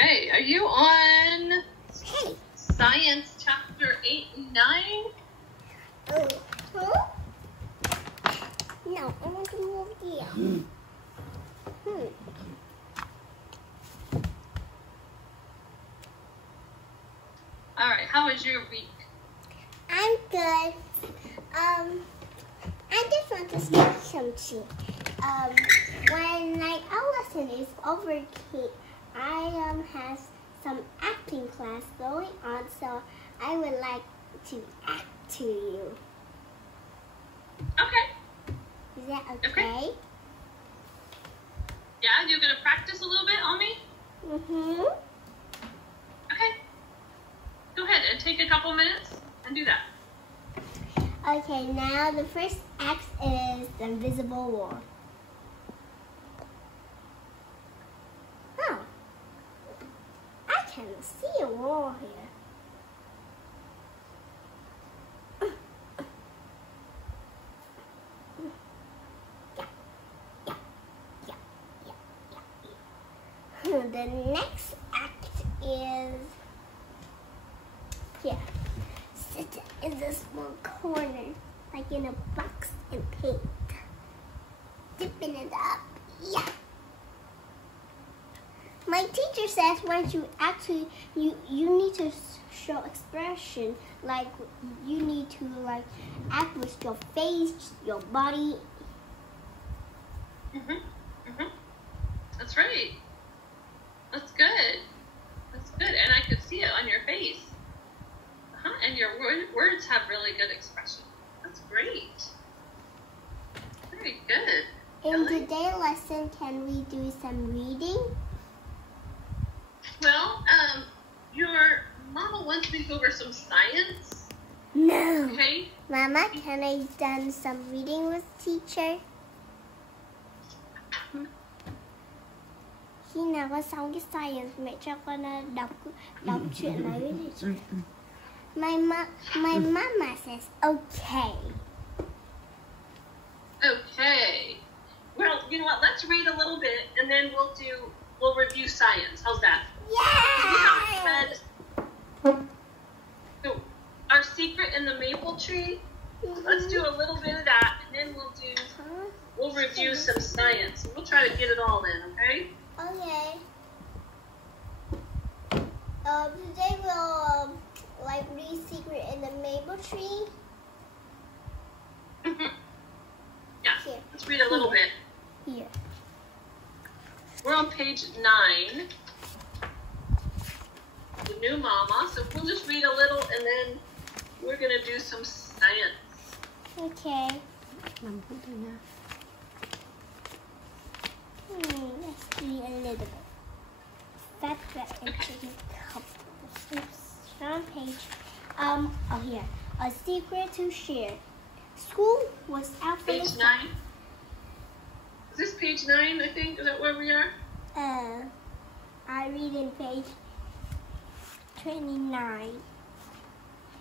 Okay, are you on Science Chapter 8 and 9? No, I want to move here. Alright, how was your week? I'm good. I just want to say something. When our lesson is over, I have some acting class going on, so I would like to act to you. Okay. Is that okay? Okay. Yeah, you're going to practice a little bit on me? Mm-hmm. Okay. Go ahead and take a couple minutes and do that. Okay, now the first act is the invisible wall. Oh, I can see a wall here. The next act is here. Sit in this small corner, like in a box and paint. Dipping it up. Yeah. My teacher says once you actually, you need to show expression, like you need to act with your face, your body. That's right. That's good. That's good. And I could see it on your face. And your words have really good expression. That's great. Very good. In today's lesson, can we do some reading? Well, your mama wants me to go over some science. No. Okay. Mama, can I do some reading with teacher? Khi nào con xong cái science, mẹ cho con đọc chuyện nói với teacher. My mama says okay. Okay. Well, you know what? Let's read a little bit, and then we'll review science. How's that? Yeah. So, Our Secret in the Maple Tree. Let's do a little bit of that, and then we'll review some science. We'll try to get it all in. Okay. Okay. Today we'll read Secret in the Maple Tree. Yeah. Here. Let's read a little bit. Here. We're on page 9. The new mama. So we'll just read a little, and then we're gonna do some science. Okay. Let's read a little bit. That's and take a couple. On page, here. A secret to share. School was out for Page 9. Is this page 9, I think? Is that where we are? I read in page 29.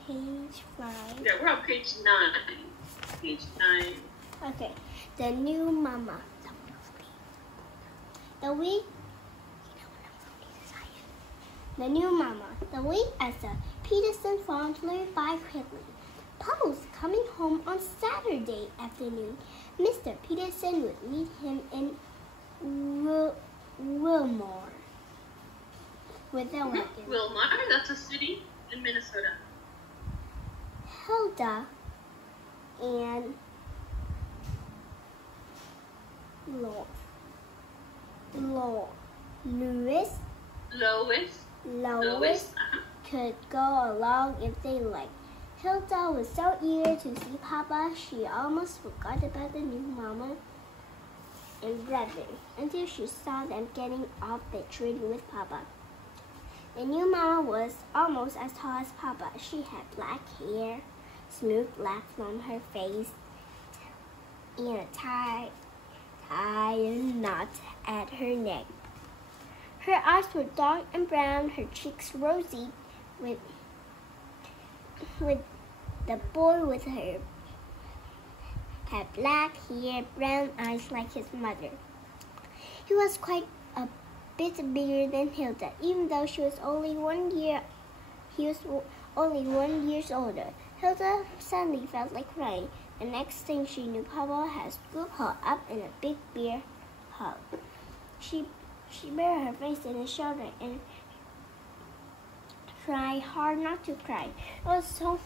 Page 5. Yeah, we're on page 9. Page 9. Okay. The new mama. The new mama. The week as the Peterson farm flew by quickly. Papa was coming home on Saturday afternoon. Mr. Peterson would meet him in Wilmore with a wagon. Wilmore, that's a city in Minnesota. Hilda and Lois could go along if they liked. Hilda was so eager to see Papa, she almost forgot about the new mama and brother until she saw them getting off the train with Papa. The new mama was almost as tall as Papa. She had black hair, smooth black from her face, and a tie knot at her neck. Her eyes were dark and brown, her cheeks rosy, with the boy with her had black hair, brown eyes like his mother. He was quite a bit bigger than Hilda, even though she was only 1 year. He was only 1 year older. Hilda suddenly felt like crying. The next thing she knew, Papa had scooped her up in a big bear hug. She buried her face in his shoulder and tried hard not to cry. It was so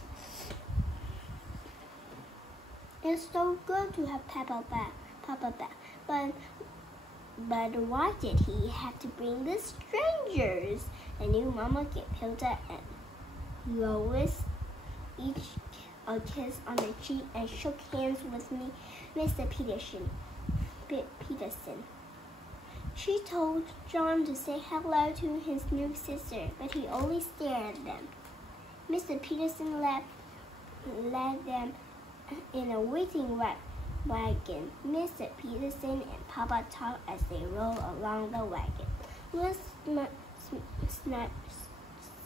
good to have Papa back. But why did he have to bring the strangers? The new mama gave Hilda and Lois each a kiss on the cheek and shook hands with Mr. Peterson. She told John to say hello to his new sister, but he only stared at them. Mr. Peterson led them in a waiting wagon. Mr. Peterson and Papa talked as they rolled along the wagon. Louis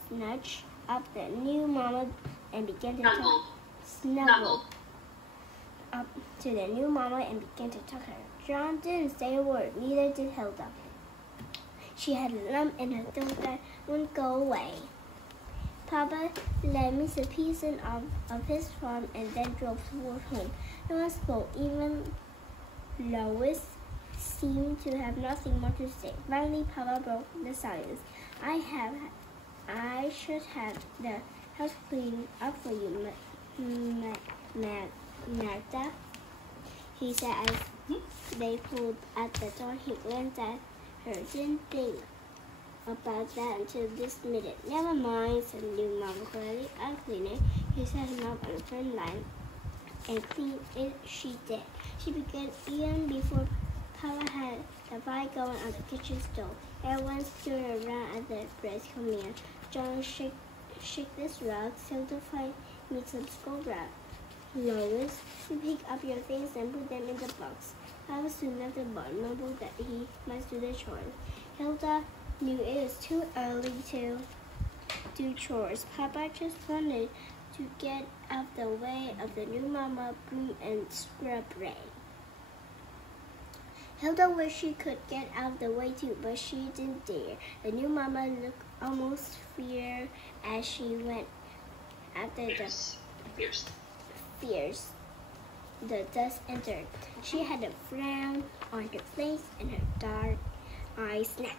snatched up the new mama and began to snuggle up to the new mama and began to talk to her. John didn't say a word, neither did Hilda. She had a lump in her throat that wouldn't go away. Papa led Mr. Peterson off of his farm and then drove toward home. No one spoke. Even Lois seemed to have nothing more to say. Finally, Papa broke the silence. I should have the house cleaned up for you, Magda, he said as they pulled at the door. He glanced at her. Didn't think about that until this minute. Never mind, said the new mama quietly. I'll clean it. He set him up on a front line and cleaned it. She did. She began even before Papa had the fire going on the kitchen stove. Everyone stood around at the bread's command. John shake this rug, Hilda find me some school wrap. Lois, you pick up your things and put them in the box. Papa soon left the barn, mumbled that he must do the chores. Hilda knew it was too early to do chores. Papa just wanted to get out the way of the new mama, broom, and scrub Ray. Hilda wished she could get out of the way too, but she didn't dare. The new mama looked almost fierce as she went after the dust entered. She had a frown on her face and her dark eyes snapped.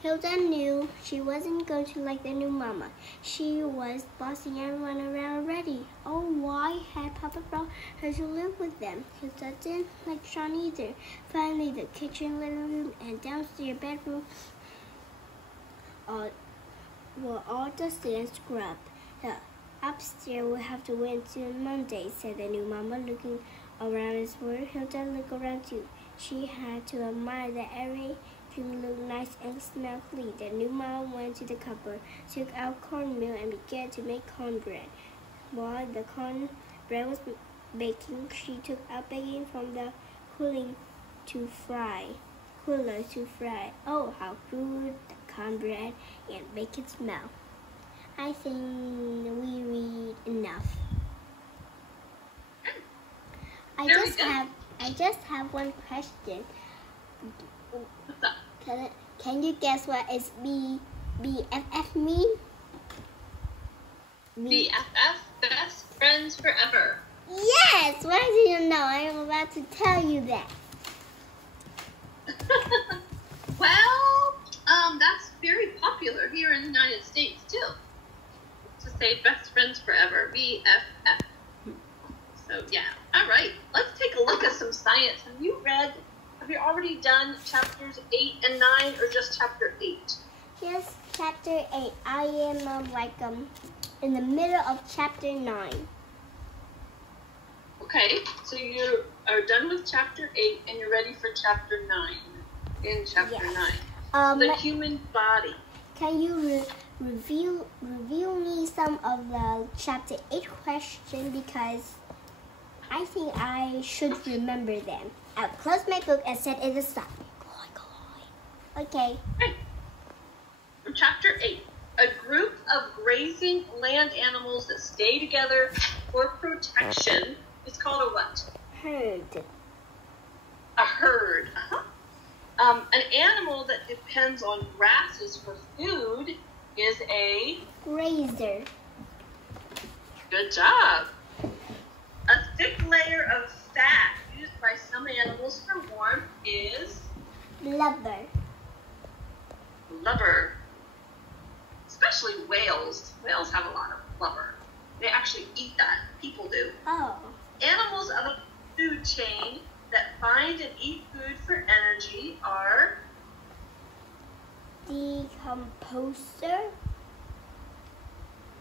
Hilda knew she wasn't going to like the new mama. She was bossing everyone around already. Oh, why had Papa brought her to live with them? Hilda didn't like Sean either. Finally, the kitchen, living room, and downstairs bedroom were all dusty and scrubbed. The upstairs will have to wait until Monday, said the new mama, looking around as well. Hilda looked around too. She had to admire that everything looked nice and smelled clean. The new mama went to the cupboard, took out cornmeal, and began to make cornbread. While the cornbread was baking, she took out baking from the cooler to fry. Oh, how good the cornbread and bacon smell. I think we read enough. I just have one question. What's up? Can you guess what is BFF mean? BFF, best friends forever. Yes! Why do you know? I am about to tell you that. Well, that's very popular here in the United States too. To say best friends forever, BFF. So yeah, all right. Let's take a look at some science. Have you already done chapters 8 and 9, or just chapter 8? Yes, chapter 8. I am in the middle of chapter 9. Okay, so you are done with chapter 8 and you're ready for chapter 9. In chapter 9, the human body. Can you review me some of the chapter 8 questions, because I think I should remember them. I'll close my book and set it aside. Go on. Okay. From chapter 8, a group of grazing land animals that stay together for protection is called a what? Herd. A herd. An animal that depends on grasses for food is a grazer. Good job. A thick layer of fat used by some animals for warmth is Blubber. blubber. Especially whales. Whales have a lot of blubber. They actually eat that. People do. Oh. Animals of a food chain that find and eat food for energy are Decomposer.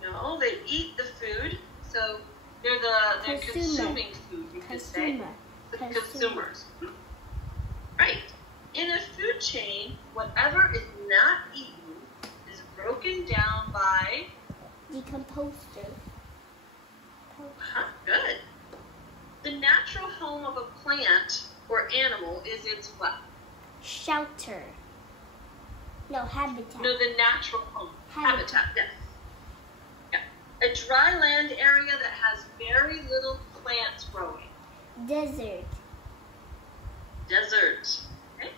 no, they eat the food, so they're consuming food. You could say the consumers. Right. In a food chain, whatever is not eaten is broken down by Decomposer. Good. The natural home of a plant or animal is its what? Shelter. No, habitat. No, the natural home. Habitat, yes. Yeah. A dry land area that has very little plants growing. Desert. Desert. Okay.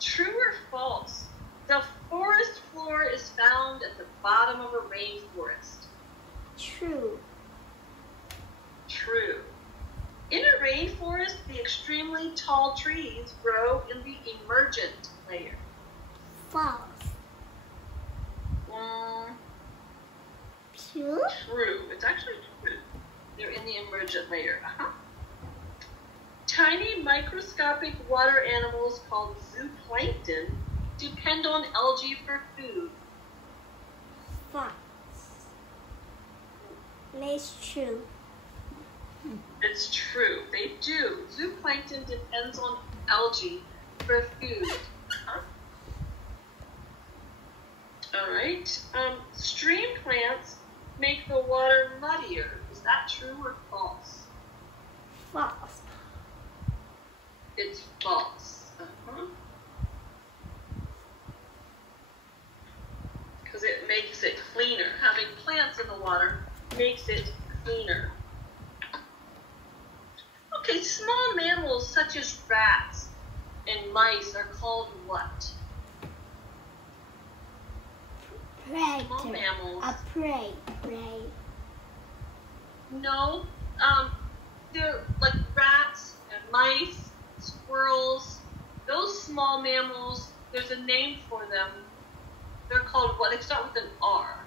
True or false? The forest floor is found at the bottom of a rainforest. True. True. In a rainforest, the extremely tall trees grow in the emergent layer. False. True? True. It's actually true. They're in the emergent layer. Tiny microscopic water animals called zooplankton depend on algae for food. False. It's true. It's true. They do. Zooplankton depends on algae for food. All right. Stream plants make the water muddier. Is that true or false? False. It's false. Because it makes it cleaner. Having plants in the water makes it cleaner. Okay, small mammals such as rats and mice are called what? Predator. Small mammals. A prey. Prey. No, they're like rats and mice, squirrels. Those small mammals, there's a name for them. They're called what? They start with an R.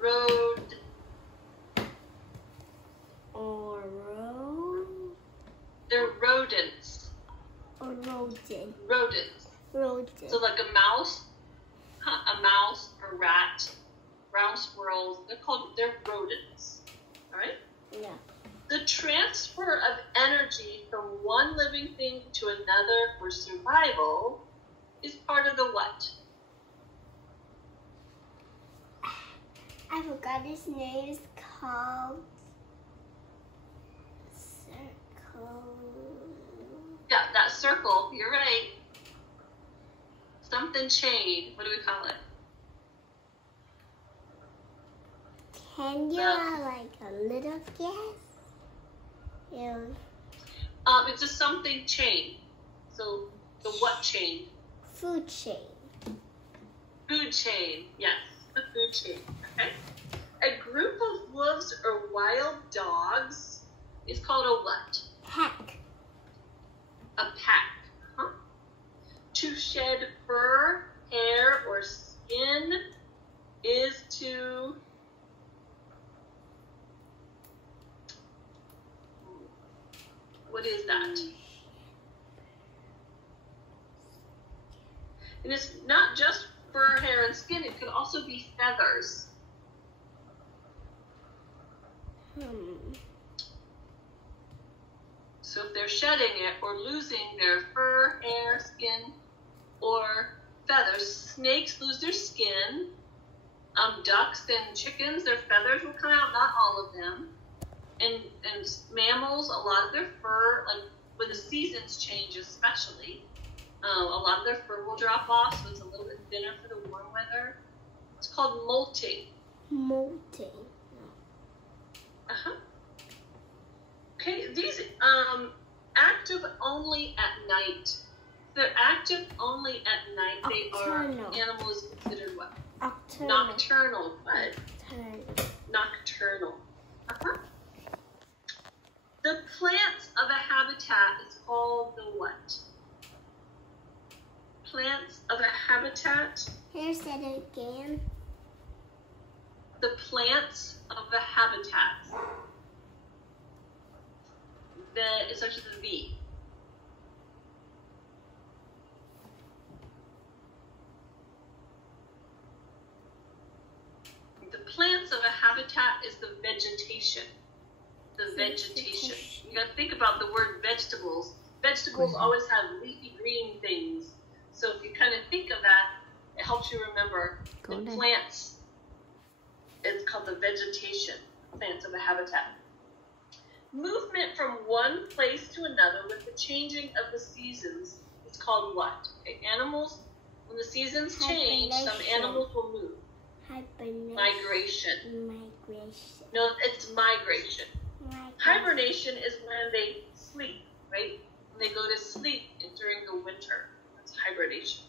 Road. They're rodents. Rodents. Rodent. So like a mouse, a rat, brown squirrels, they're rodents. All right? Yeah. The transfer of energy from one living thing to another for survival is part of the what? I forgot his name. Is called circle. Yeah, that circle. You're right. Something chain. What do we call it? Can you like a little guess? Yeah. It's a something chain. So the what chain? Food chain. Food chain. Yes, the food chain. Okay. A group of wolves or wild dogs is called a what? Pack. A pack. To shed fur, hair, or skin is to what is that? And it's not just fur, hair, and skin. It could also be feathers. So if they're shedding it or losing their fur, hair, skin, or feathers, snakes lose their skin. Ducks and chickens, their feathers will come out, not all of them. And mammals, a lot of their fur, like when the seasons change especially, a lot of their fur will drop off, so it's a little bit thinner for the warm weather. It's called molting. Molting. Okay, these active only at night. They're active only at night. Nocturnal. They are, animal is considered what? Nocturnal. Nocturnal. The plants of a habitat is called the what? Plants of a habitat. Here's it again. The plants of a habitat. It starts with a V. The plants of a habitat is the vegetation. The vegetation. You got to think about the word vegetables. Vegetables always have leafy green things. So if you kind of think of that, it helps you remember the plants. It's called the vegetation, plants of a habitat. Movement from one place to another with the changing of the seasons is called what? Okay, animals, when the seasons change, some animals will move. Migration. No, it's migration. Hibernation is when they sleep, right? When they go to sleep during the winter. That's hibernation.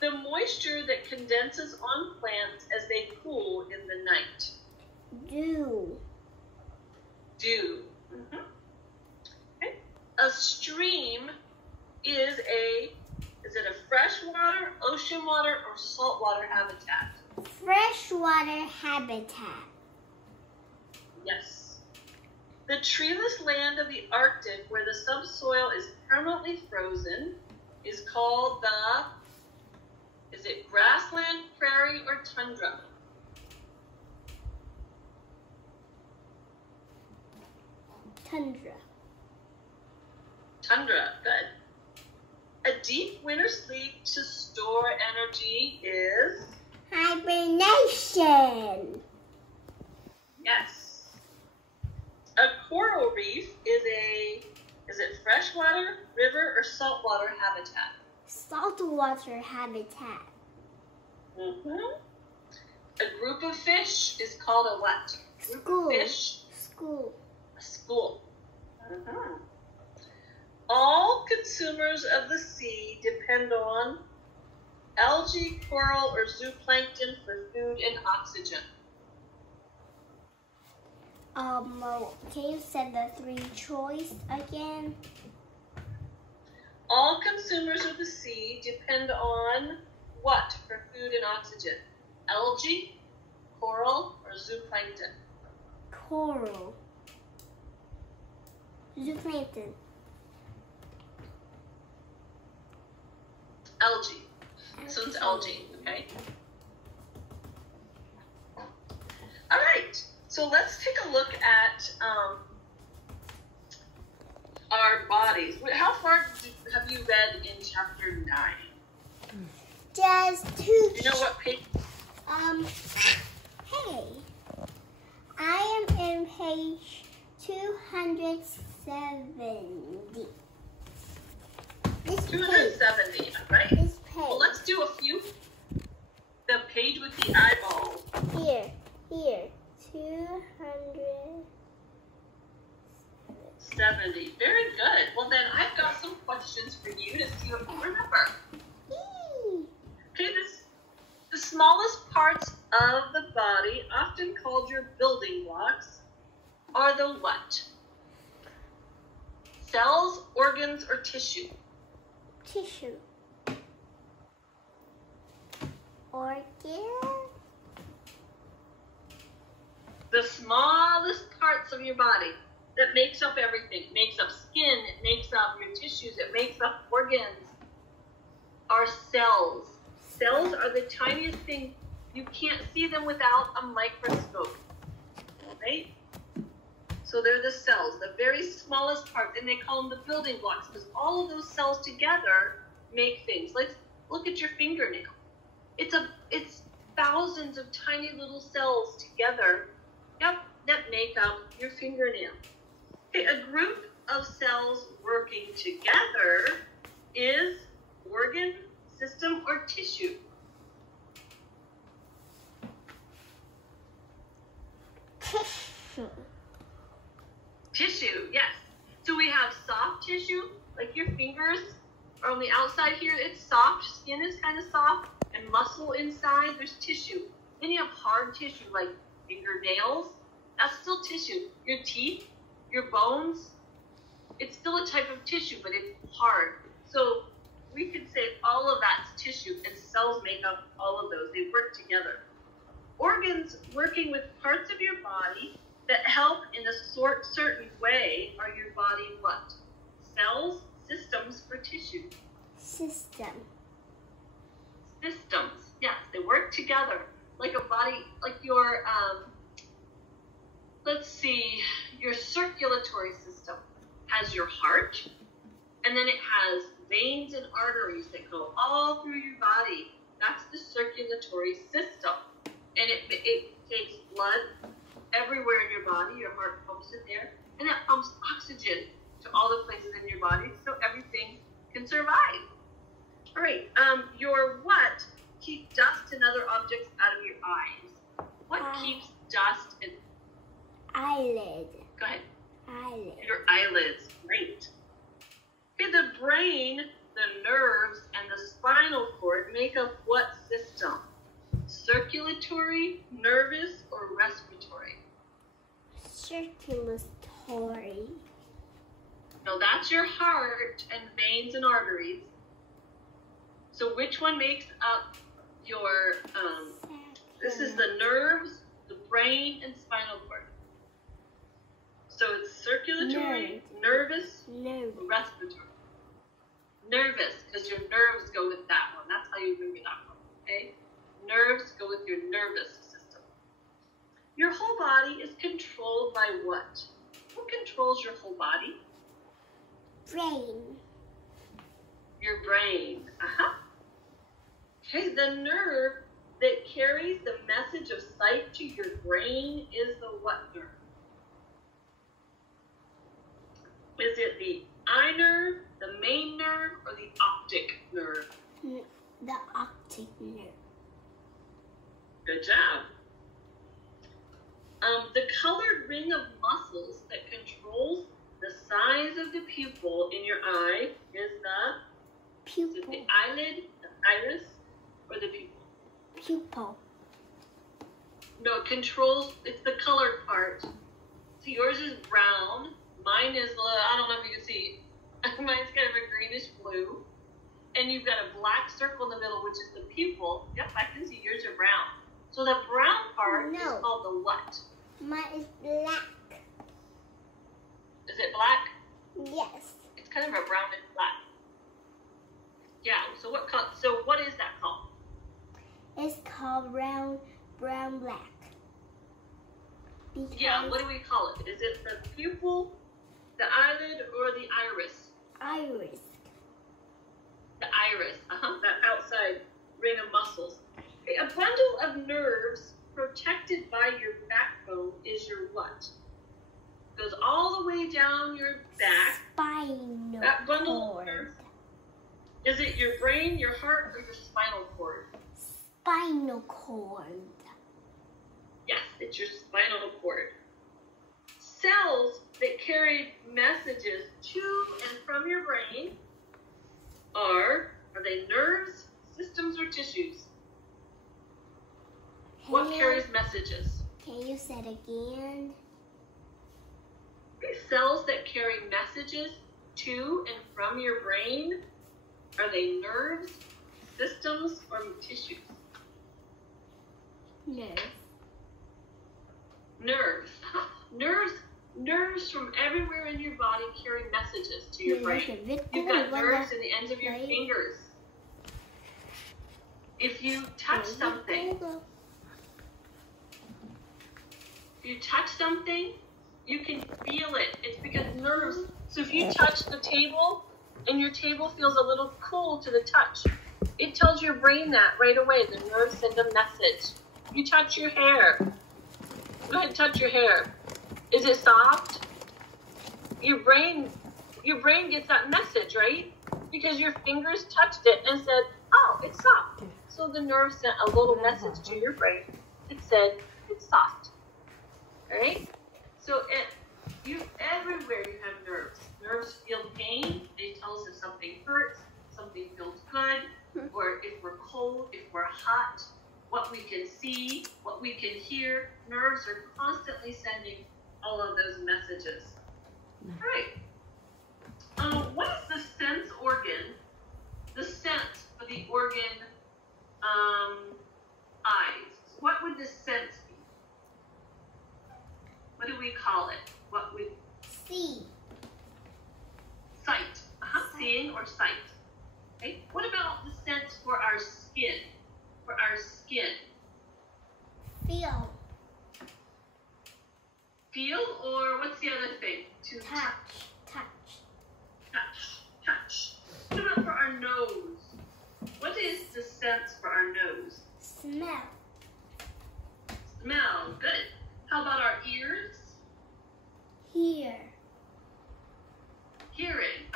The moisture that condenses on plants as they cool in the night. Dew. Okay. A stream is it a freshwater, ocean water, or saltwater habitat? Freshwater habitat. Yes. The treeless land of the Arctic, where the subsoil is permanently frozen, is called is it grassland, prairie, or tundra? Tundra, good. A deep winter sleep to store energy is? Hibernation. Yes. A coral reef is it freshwater, river, or saltwater habitat? Saltwater habitat. A group of fish is called a what? School. Fish. School. A school. All consumers of the sea depend on algae, coral, or zooplankton for food and oxygen. Can you say the three choice again? All consumers of the sea depend on what for food and oxygen? Algae, coral, or zooplankton? Coral. Zooplankton. Algae. This one's algae, okay? All right, so let's take a look at our bodies. How far have you read in chapter 9? Just two. Do you know what page? Hey, I am in page 270. This 270, page. right? This page. Well, let's do a few. The page with the eyeballs. Here. 270. Very good. Well, then I've got some questions for you to see if you remember. Okay, the smallest parts of the body, often called your building blocks, are the what? Cells, organs, or tissue? Tissue. Organ. The smallest parts of your body that makes up everything. It makes up skin, it makes up your tissues, it makes up organs, are cells. Cells are the tiniest thing. You can't see them without a microscope, right? So they're the cells, the very smallest part, and they call them the building blocks because all of those cells together make things. Let's look at your fingernail. It's thousands of tiny little cells together, that make up your fingernail. Okay, a group of cells working together is organ, system, or tissue. Tissue, yes. So we have soft tissue, like your fingers are on the outside here. It's soft. Skin is kind of soft. And muscle inside, there's tissue. Then you have hard tissue, like fingernails. That's still tissue. Your teeth, your bones, it's still a type of tissue, but it's hard. So we could say all of that's tissue, and cells make up all of those. They work together. Organs working with parts of your body that help in a certain way are your body what? Cells, systems, or tissue? System. Systems, yes, they work together. Like a body, like your, let's see, your circulatory system has your heart, and then it has veins and arteries that go all through your body. That's the circulatory system. And it takes blood everywhere in your body. Your heart pumps it there, and that pumps oxygen to all the places in your body so everything can survive. All right, your what keep dust and other objects out of your eyes? What keeps dust and... Eyelid. Go ahead. Eyelid. Your eyelids, great. Okay, the brain, the nerves, and the spinal cord make up what system? Circulatory, nervous, or respiratory? Circulatory. No, that's your heart and veins and arteries. So which one makes up your, this is the nerves, the brain, and spinal cord. So it's circulatory, nervous, respiratory. Nervous, because your nerves go with that one. That's how you remember that one, okay? Nerves go with your nervous system. Your whole body is controlled by what? What controls your whole body? Brain. Your brain. Okay, the nerve that carries the message of sight to your brain is the what nerve? Is it the eye nerve, the main nerve, or the optic nerve? The optic nerve. Good job. The colored ring of muscles that controls the size of the pupil in your eye is the pupil. Is it the eyelid, the iris, or the pupil? Pupil. No, it controls, it's the colored part. So yours is brown. Mine is, I don't know if you can see, mine's kind of a greenish blue. And you've got a black circle in the middle, which is the pupil. Yep, I can see yours are brown. So the brown part is called the what? Mine is black. Is it black? Yes. It's kind of a brownish black. Yeah, so what is that called? It's called brown black. Because yeah, what do we call it? Is it the pupil, the eyelid, or the iris? Iris. The iris, that outside ring of muscles. Okay, a bundle of nerves protected by your backbone is your what? Goes all the way down your back. Spinal that bundle cord. Of nerves. Is it your brain, your heart, or your spinal cord? Spinal cord. Yes, it's your spinal cord. Cells that carry messages to and from your brain are they nerves, systems, or tissues? What carries messages? Can you say it again? Cells that carry messages to and from your brain, are they nerves, systems, or tissues? Nerves. Nerves from everywhere in your body carry messages to your brain. You've got nerves in the ends of your fingers. If you touch something, you can feel it. It's because nerves. So if you touch the table and your table feels a little cool to the touch, it tells your brain that right away. The nerves send a message. You touch your hair. Go ahead and touch your hair. Is it soft? Your brain gets that message, right? Because your fingers touched it and said, oh, it's soft. So the nerve sent a little message to your brain. It said, it's soft. All right? So Everywhere you have nerves. Nerves feel pain. They tell us if something hurts, something feels good, or if we're cold, if we're hot, what we can see, what we can hear. Nerves are constantly sending all of those messages. All right. What is the sense organ? The sense for the organ eyes. What would the sense be? What do we call it? What would See. Sight. Seeing or sight. Okay. What about the sense for our skin? For our skin. Feel. Feel, or what's the other thing? To touch. Touch. What about for our nose? What is the sense for our nose? Smell. Smell. Good. How about our ears? Hear. Hearing.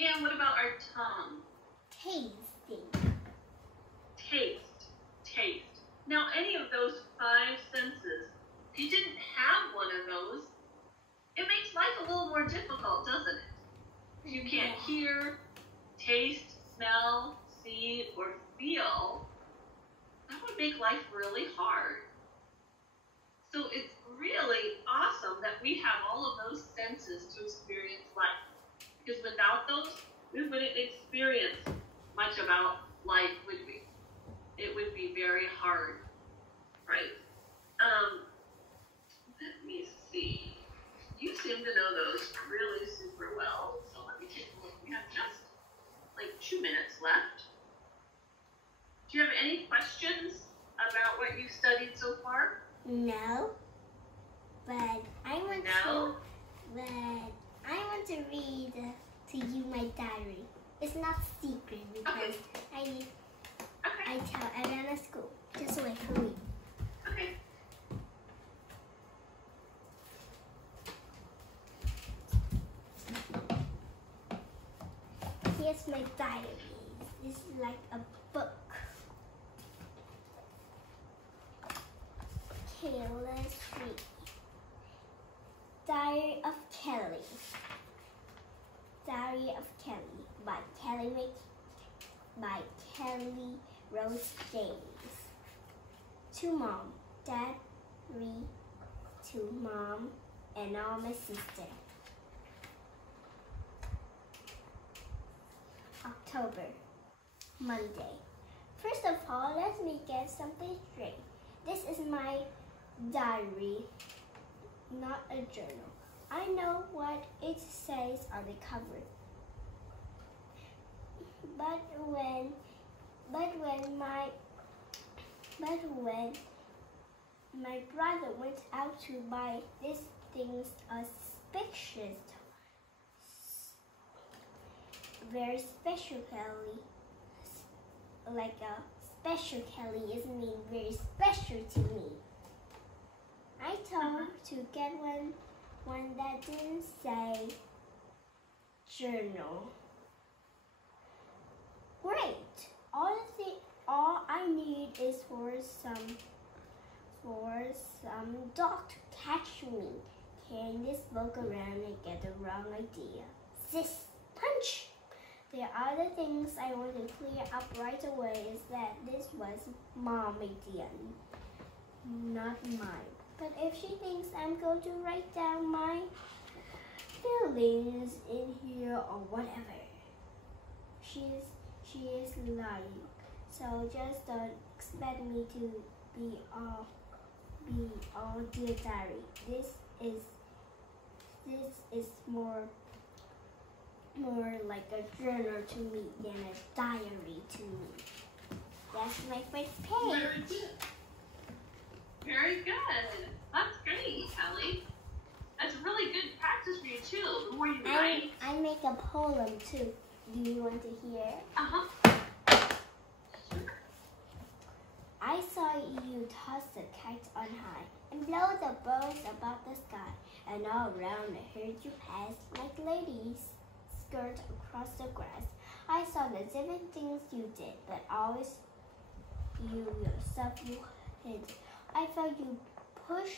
And what about our tongue? Tasting. Taste. Now, any of those 5 senses, if you didn't have one of those, it makes life a little more difficult, doesn't it? If you can't hear, taste, smell, see, or feel, that would make life really hard. So it's really awesome that we have all of those senses to experience life. Because without those, we wouldn't experience much about life, would we? It would be very hard, right? Let me see. You seem to know those really super well. So let me take a look. We have just like 2 minutes left. Do you have any questions about what you've studied so far? No. But I want to read to you my diary. It's not secret because I tell everyone at school. Just wait for me. Okay. Here's my diary. This is like a book. Okay, let's read. Diary of Kelly. Diary of Kelly by Kelly Rose James. To Mom, Dad, read to Mom and all my sister. October, Monday. First of all, let me get something straight. This is my diary, not a journal. I know what it says on the cover. But when my brother went out to buy these things, very special Kelly, like a special Kelly is mean very special to me. I told her to get one that didn't say journal. Great. All I need is for some dog to catch me carrying this book around and get the wrong idea. Sis, punch! The other things I want to clear up right away is that this was Mom's idea, not mine. But if she thinks I'm going to write down my feelings in here or whatever, she is lying. So just don't expect me to be all dear diary. This is more like a journal to me than a diary to me. That's my first page. Very good. Very good. That's great, Kelly. That's a really good practice for you too. The more you write. I make a poem too. Do you want to hear? Sure. I saw you toss the kite on high and blow the birds about the sky, and all around I heard you pass like ladies skirt across the grass. I saw the different things you did, but always you yourself you hid. I felt you push.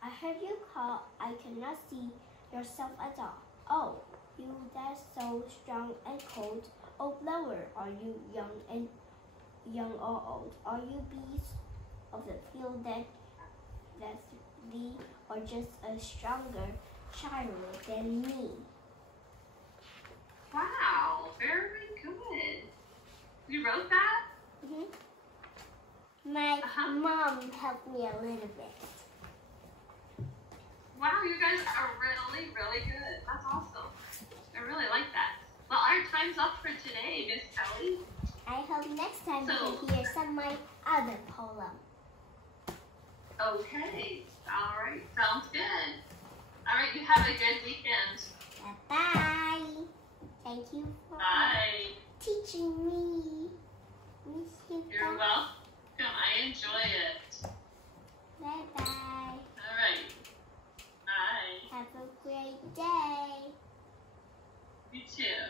I heard you call. I cannot see yourself at all. Oh, you that's so strong and cold. Oh, flower, are you young or old? Are you bees of the field that's thee, or just a stronger child than me? Wow, very good. You wrote that? My mom helped me a little bit. Wow, you guys are really, really good. That's awesome. I really like that. Well, our time's up for today, Miss Kelly. I hope next time you can hear some of my other poem. Okay. All right. Sounds good. All right. You have a good weekend. Bye-bye. Thank you for teaching me. Miss you. You're welcome. I enjoy it. Bye-bye. All right. Bye. Have a great day. You too.